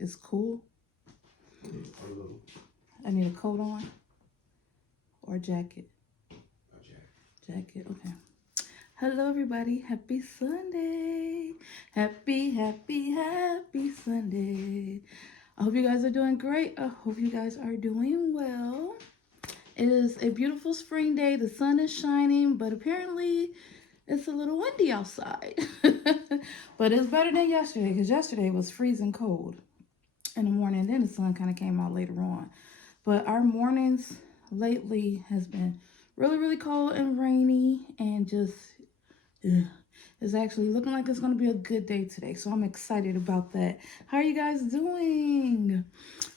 It's cool. A little. I need a coat on or a jacket. A jacket. Jacket, okay. Hello everybody, happy Sunday. Happy Sunday. I hope you guys are doing great. I hope you guys are doing well. It is a beautiful spring day. The sun is shining, but apparently it's a little windy outside. But it's better than yesterday, because yesterday was freezing cold in the morning. Then the sun kind of came out later on. But our mornings lately has been really, really cold and rainy, and just it's actually looking like it's going to be a good day today. So I'm excited about that. How are you guys doing?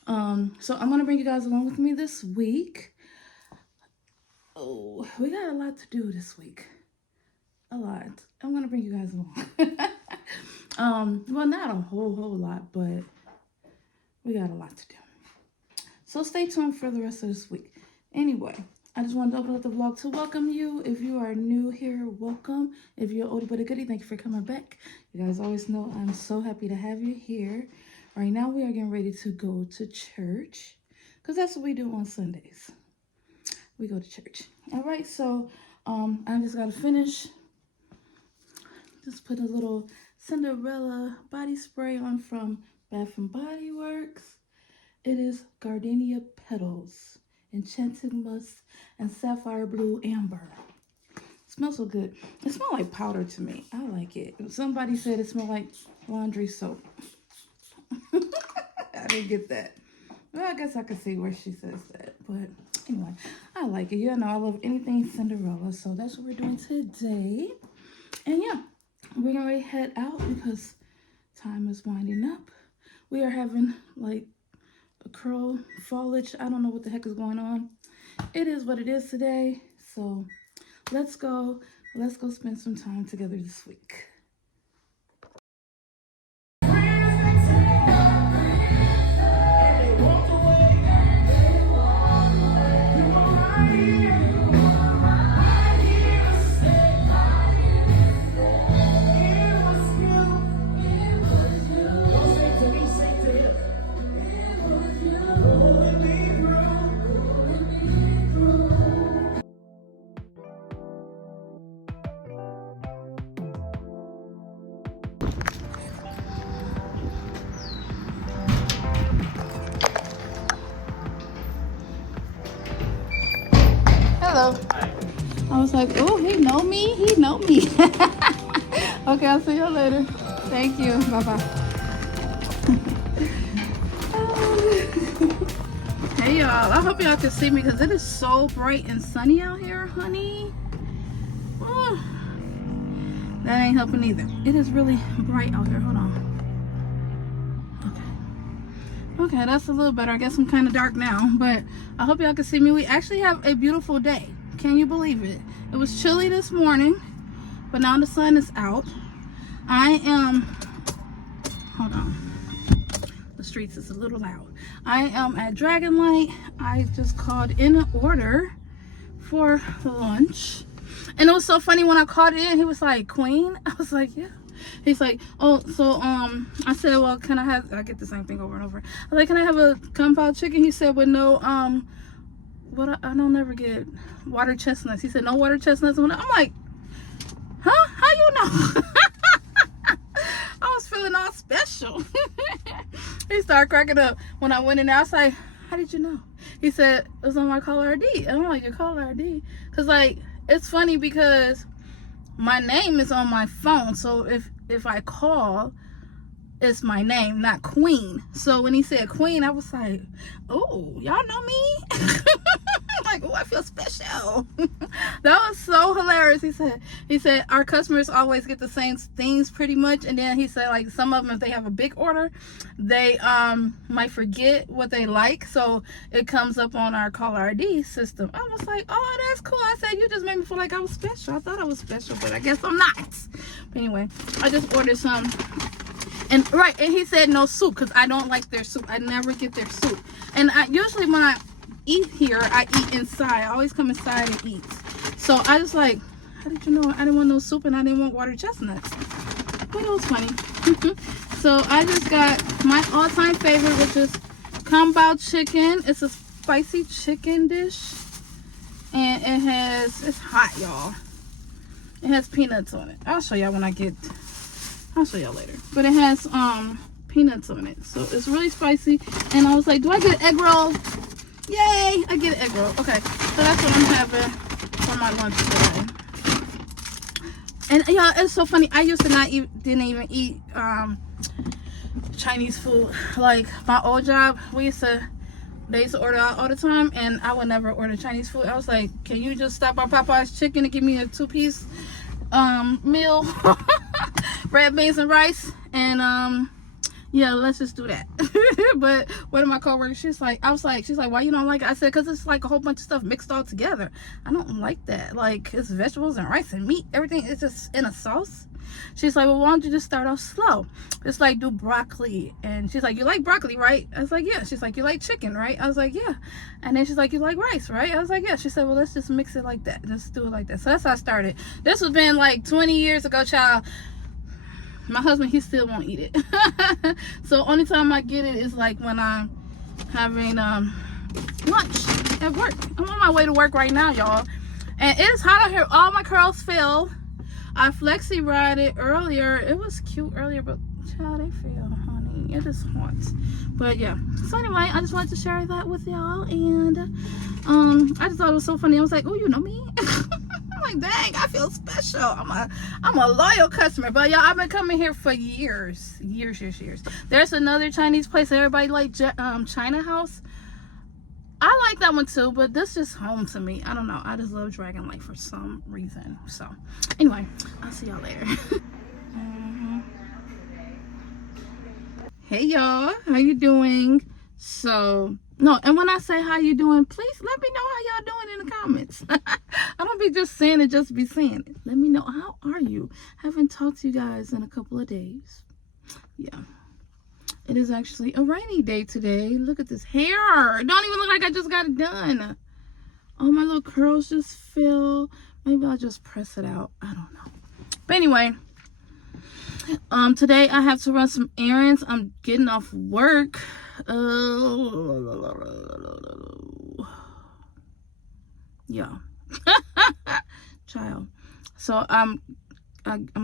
So I'm going to bring you guys along with me this week. Oh, we got a lot to do this week. A lot. I'm going to bring you guys along. Well, not a whole lot, but we got a lot to do. So stay tuned for the rest of this week. Anyway, I just wanted to open up the vlog to welcome you. If you are new here, welcome. If you're oldie but a goodie, thank you for coming back. You guys always know I'm so happy to have you here. Right now, we are getting ready to go to church, because that's what we do on Sundays. We go to church. All right, so I just got to finish. Just put a little Cinderella body spray on from Bath & Body Works. It is Gardenia Petals, Enchanted Musk, and Sapphire Blue Amber. It smells so good. It smells like powder to me. I like it. Somebody said it smelled like laundry soap. I didn't get that. Well, I guess I could see where she says that. But anyway, I like it. You know, I love anything Cinderella. So that's what we're doing today. And yeah, we're going to head out because time is winding up. We are having like a curl foliage. I don't know what the heck is going on. It is what it is today. So let's go spend some time together this week. Hello. Hi. I was like, oh, he know me. Okay, I'll see you later. Thank you. Bye-bye. Hey, y'all. I hope y'all can see me because it is so bright and sunny out here, honey. Oh, that ain't helping either. It is really bright out here. Hold on. Okay, that's a little better. I guess I'm kind of dark now, but I hope y'all can see me. We actually have a beautiful day. Can you believe it? It was chilly this morning, but now the sun is out. I am, hold on. The streets is a little loud. I am at Dragonlight. I just called in an order for lunch. And it was so funny when I called it in, he was like, Queen? I was like, yeah. He's like, oh, so I said, well, can I have, I get the same thing over and over. I was like, can I have a kung pao chicken? He said, with no what, I don't ever get water chestnuts. He said no water chestnuts. I'm like, huh? How you know? I was feeling all special. He started cracking up when I went in there. I was like, how did you know? He said it was on my caller ID. And I'm like, your caller ID? Because like, it's funny because my name is on my phone, so if I call, it's my name, not Queen. So when he said Queen, I was like, oh, y'all know me? Like, oh, I feel special. That was so hilarious. He said our customers always get the same things pretty much, and then he said like some of them, if they have a big order, they might forget what they like, so it comes up on our caller ID system. I was like, oh, that's cool. I said, you just made me feel like I was special. I thought I was special, but I guess I'm not. But anyway, I just ordered some. And he said no soup, because I don't like their soup. I never get their soup. And usually when I eat here, I eat inside. I always come inside and eat. So I was like, how did you know I didn't want no soup and I didn't want water chestnuts? But it was funny. So I just got my all-time favorite, which is kung pao chicken. It's a spicy chicken dish, and it's hot, y'all. It has peanuts on it. I'll show y'all I'll show y'all later. But it has peanuts on it, so it's really spicy. And I was like, do I get an egg roll? Yay, I get an egg roll. Okay, so that's what I'm having for my lunch today. And y'all, it's so funny. I used to didn't even eat Chinese food. Like my old job, they used to order out all the time, and I would never order Chinese food. I was like, can you just stop by Popeye's Chicken and give me a 2-piece meal, red beans and rice, and yeah, let's just do that. But one of my coworkers, she's like, why you don't like it? I said, because it's like a whole bunch of stuff mixed all together. I don't like that. Like, it's vegetables and rice and meat. Everything is just in a sauce. She's like, well, why don't you just start off slow? Just like do broccoli. And she's like, you like broccoli, right? I was like, yeah. She's like, you like chicken, right? I was like, yeah. And then she's like, you like rice, right? I was like, yeah. She said, well, let's just mix it like that. Just do it like that. So that's how I started. This was been like 20 years ago, child. My husband, he still won't eat it. So only time I get it is like when I'm having lunch at work. I'm on my way to work right now, y'all, and it's hot out here. All my curls fell. I flexi rided earlier. It was cute earlier, but child, they fell, honey. It is hot. But yeah, so anyway, I just wanted to share that with y'all, and I just thought it was so funny. I was like, oh, you know me? I'm like, dang, I feel special. I'm a loyal customer. But y'all, I've been coming here for years. There's another Chinese place everybody like, China House. I like that one too, but this is home to me. I don't know. I just love Dragon Light for some reason. So anyway, I'll see y'all later. Hey y'all, how you doing? So no, and when I say how you doing, please let me know how y'all doing in the comments. I don't be just saying it just to be saying it. Let me know, how are you? Haven't talked to you guys in a couple of days. Yeah, it is actually a rainy day today. Look at this hair. It don't even look like I just got it done. Oh, my little curls just fell. Maybe I'll just press it out. I don't know. But anyway, today I have to run some errands. I'm getting off work. Yeah. Child. So I'm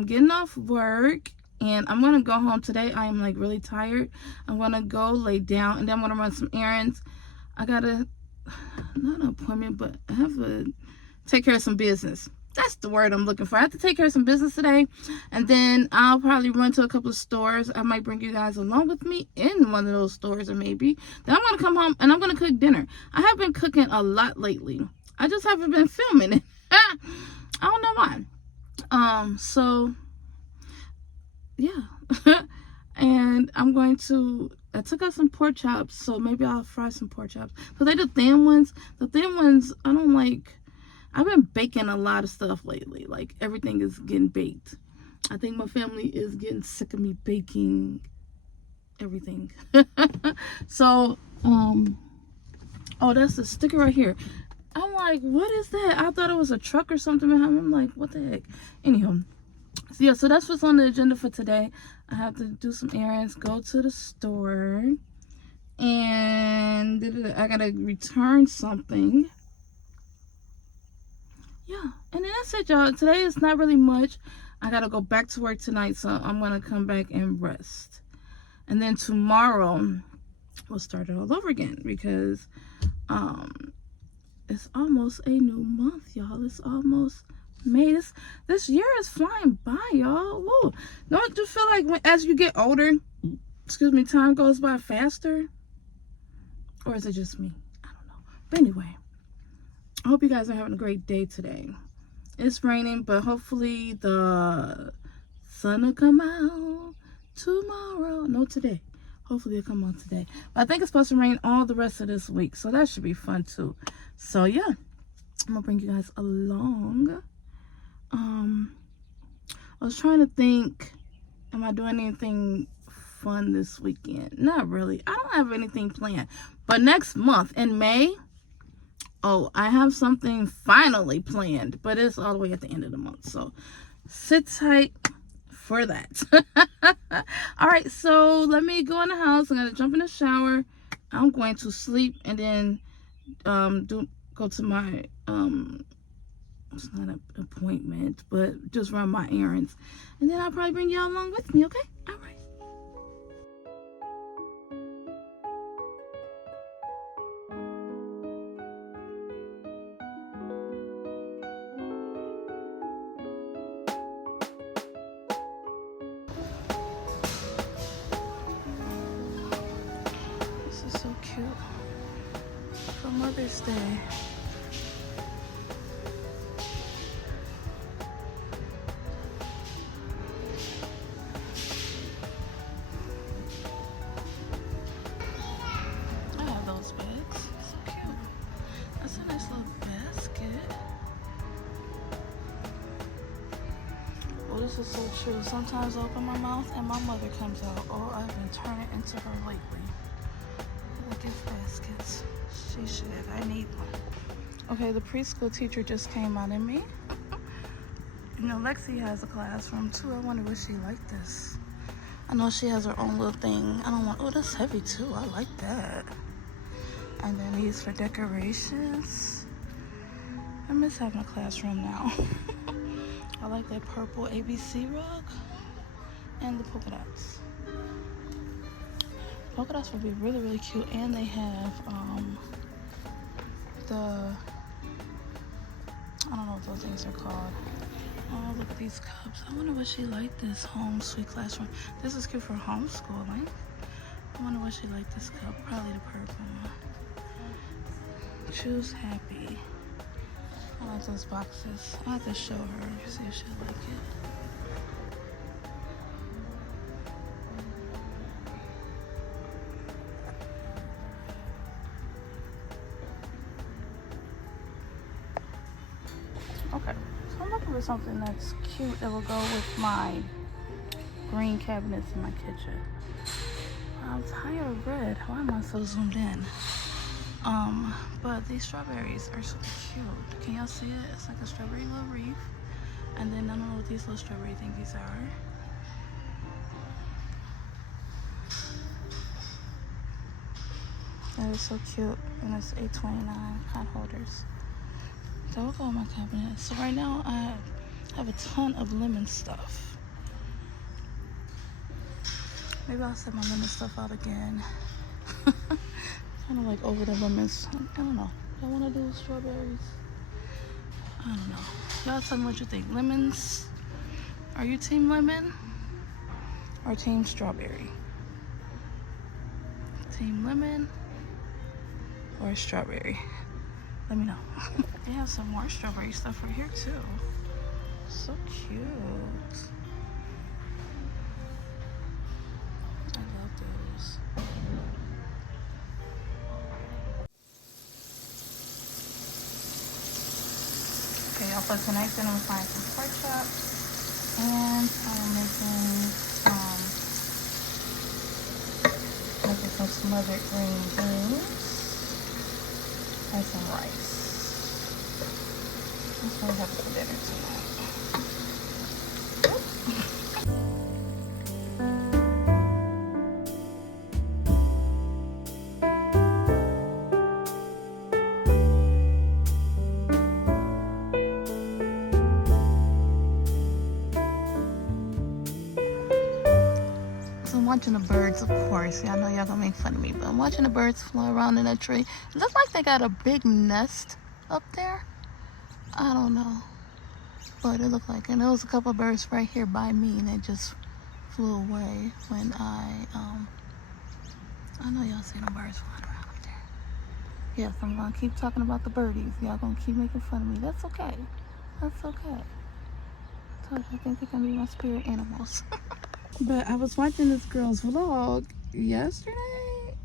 getting off work, and I'm gonna go home today. I am like really tired. I'm gonna go lay down, and then I'm gonna run some errands. I gotta, not an appointment, but I have to take care of some business. That's the word I'm looking for. I have to take care of some business today, and then I'll probably run to a couple of stores. I might bring you guys along with me in one of those stores, or maybe. Then I'm gonna come home and I'm gonna cook dinner. I have been cooking a lot lately. I just haven't been filming it. I don't know why. So yeah. And I took out some pork chops, so maybe I'll fry some pork chops. So they the thin ones. The thin ones I don't like. I've been baking a lot of stuff lately. Like, everything is getting baked. I think my family is getting sick of me baking everything. So, oh, that's the sticker right here. I'm like, what is that? I thought it was a truck or something behind me. I'm like, what the heck? Anyhow, so yeah, so that's what's on the agenda for today. I have to do some errands, go to the store, and I gotta return something. Yeah, and then that's it, y'all. Today is not really much. I gotta go back to work tonight, so I'm gonna come back and rest. And then tomorrow we'll start it all over again, because it's almost a new month, y'all. It's almost May. This year is flying by, y'all. Whoa. Don't you feel like as you get older, time goes by faster? Or is it just me? I don't know. But anyway, I hope you guys are having a great day today. It's raining, but hopefully the sun will come out tomorrow. No, today. Hopefully it'll come out today. But I think it's supposed to rain all the rest of this week, so that should be fun too. So yeah, I'm gonna bring you guys along. I was trying to think, am I doing anything fun this weekend? Not really. I don't have anything planned. But next month in May, oh, I have something finally planned, but it's all the way at the end of the month. So sit tight for that. All right, so let me go in the house. I'm gonna jump in the shower. I'm going to sleep and then go to my it's not an appointment, but just run my errands, and then I'll probably bring y'all along with me. Okay? All right. This is so cute for Mother's Day. This is so true. Sometimes I open my mouth and my mother comes out. Oh, I've been turning into her lately. The gift baskets. She should. I need one. Okay, the preschool teacher just came out in me. You know, Lexi has a classroom too. I wonder would she like this. I know she has her own little thing. I don't want. Oh, that's heavy too. I like that. And then these for decorations. I miss having a classroom now. I like that purple ABC rug and the polka dots. Polka dots would be really, really cute. And they have I don't know what those things are called. Oh, look at these cups. I wonder what she liked this home sweet classroom. This is cute for homeschooling. I wonder what she liked this cup. Probably the purple one. Choose happy. I like those boxes. I'll have to show her, see if she'll like it. Okay, so I'm looking for something that's cute that will go with my green cabinets in my kitchen. I'm tired of red. Why am I so zoomed in? But these strawberries are so cute. Can y'all see it? It's like a strawberry little wreath. And then I don't know what these little strawberry thingies are. That is so cute. And it's $8.29 hot holders. That will go in my cabinet. So right now I have a ton of lemon stuff. Maybe I'll set my lemon stuff out again. Kind of like over the lemons. I don't know. I want to do strawberries. I don't know. Y'all tell me what you think. Lemons? Are you team lemon or team strawberry? Team lemon or strawberry? Let me know. They have some more strawberry stuff right here too. So cute. I love those. Okay, y'all, for tonight's dinner I'm frying some pork chops and I'm making some smothered green beans and some rice. That's what we have for dinner tonight. Watching the birds, of course. Yeah, I know y'all gonna make fun of me, but I'm watching the birds fly around in that tree. It looks like they got a big nest up there. I don't know, but it looked like, and there was a couple of birds right here by me, and they just flew away when I know y'all see the birds flying around up there. Yes, I'm gonna keep talking about the birdies. Y'all gonna keep making fun of me. That's okay. That's okay. I told you, I think they can be my spirit animals. But I was watching this girl's vlog yesterday,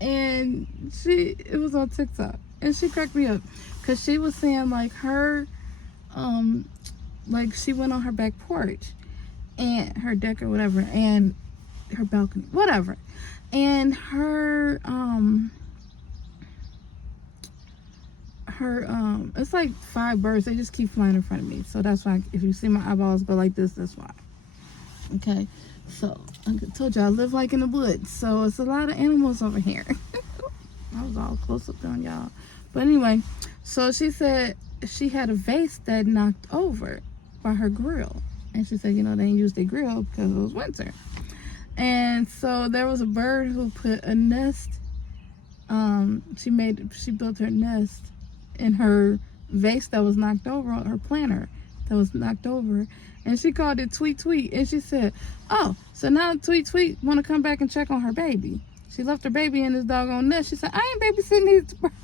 and it was on TikTok, and she cracked me up because she was saying like her, like she went on her back porch and her deck or whatever, and her balcony, whatever, and her it's like 5 birds. They just keep flying in front of me, so that's why if you see my eyeballs go like this, that's why. Okay, so I told you I live like in the woods, so it's a lot of animals over here. I was all close up on y'all, but anyway, so she said she had a vase that knocked over by her grill, and she said, you know, they didn't use their grill because it was winter, and so there was a bird who put a nest. She built her nest in her vase that was knocked over, her planter that was knocked over, and she called it Tweet Tweet. And she said, oh, so now Tweet Tweet want to come back and check on her baby. She left her baby in this doggone nest. She said, I ain't babysitting these birds.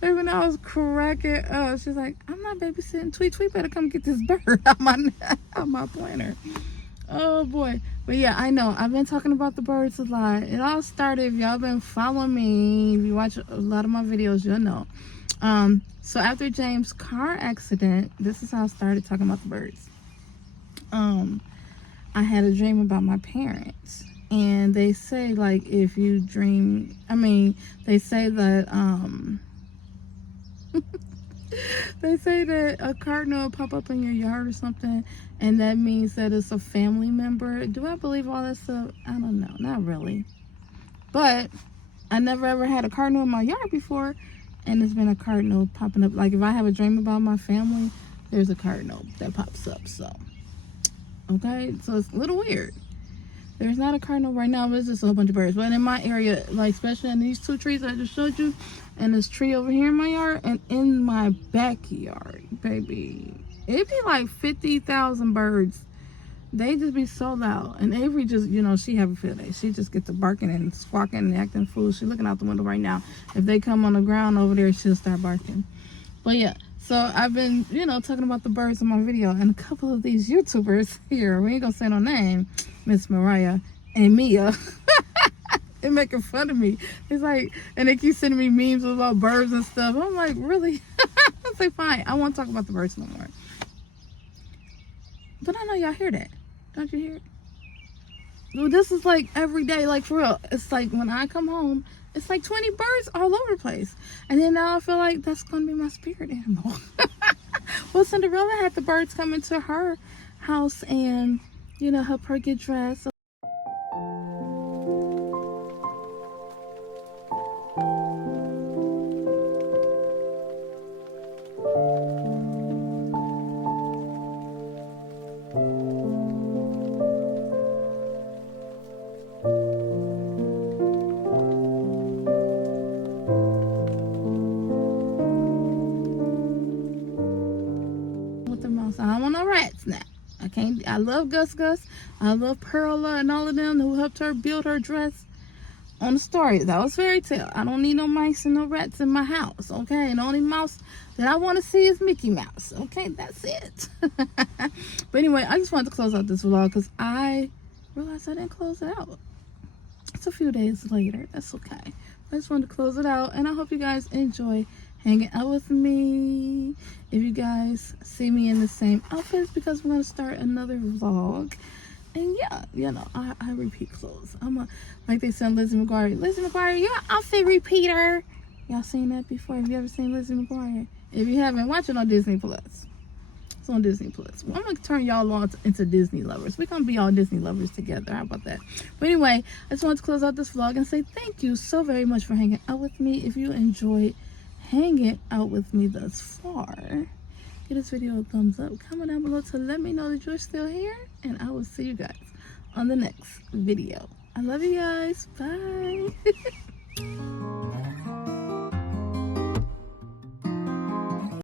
Baby, when I was cracking up, she's like, I'm not babysitting. Tweet Tweet better come get this bird out my planter. Oh boy. But yeah, I know I've been talking about the birds a lot. It all started, if y'all been following me, if you watch a lot of my videos, you'll know. So after James' car accident, this is how I started talking about the birds. I had a dream about my parents, and they say, like, if you dream, they say that they say that a cardinal will pop up in your yard or something, and that means that it's a family member. Do I believe all that stuff? I don't know, not really. But I never ever had a cardinal in my yard before, and there's been a cardinal popping up. Like, if I have a dream about my family, there's a cardinal that pops up. So, okay, so it's a little weird. There's not a cardinal right now, but it's just a whole bunch of birds. But in my area, like especially in these two trees I just showed you, and this tree over here in my yard, and in my backyard, baby, it'd be like 50,000 birds. They just be so loud. And Avery just, you know, she have a field day. She just gets to barking and squawking and acting foolish. She's looking out the window right now. If they come on the ground over there, she'll start barking. But yeah, so I've been, you know, talking about the birds in my video, and a couple of these YouTubers here, we ain't gonna say no name, Miss Mariah and Mia, they're making fun of me. It's like, and they keep sending me memes about birds and stuff. I'm like, really? I say, fine, I won't talk about the birds no more. But I know y'all hear that. Don't you hear it? Well, this is like every day, like for real. It's like when I come home, it's like 20 birds all over the place. And then now I feel like that's going to be my spirit animal. Well, Cinderella had the birds come into her house and, you know, help her get dressed. I don't want no rats now. I can't. I love Gus Gus. I love Perla and all of them who helped her build her dress on the story. That was fairy tale. I don't need no mice and no rats in my house. Okay, and the only mouse that I want to see is Mickey Mouse. Okay, that's it. But anyway, I just wanted to close out this vlog because I realized I didn't close it out. It's a few days later. That's okay. I just wanted to close it out, and I hope you guys enjoy hanging out with me. If you guys see me in the same outfits, because we're going to start another vlog. And yeah, you know, I repeat clothes. Like they said, Lizzie McGuire. Lizzie McGuire, you're an outfit repeater. Y'all seen that before? Have you ever seen Lizzie McGuire? If you haven't, watch it on Disney Plus. It's on Disney Plus. Well, I'm going to turn y'all on into Disney lovers. We're going to be all Disney lovers together. How about that? But anyway, I just wanted to close out this vlog and say thank you so very much for hanging out with me. If you enjoyed hanging out with me thus far, give this video a thumbs up. Comment down below to let me know that you're still here. And I will see you guys on the next video. I love you guys. Bye.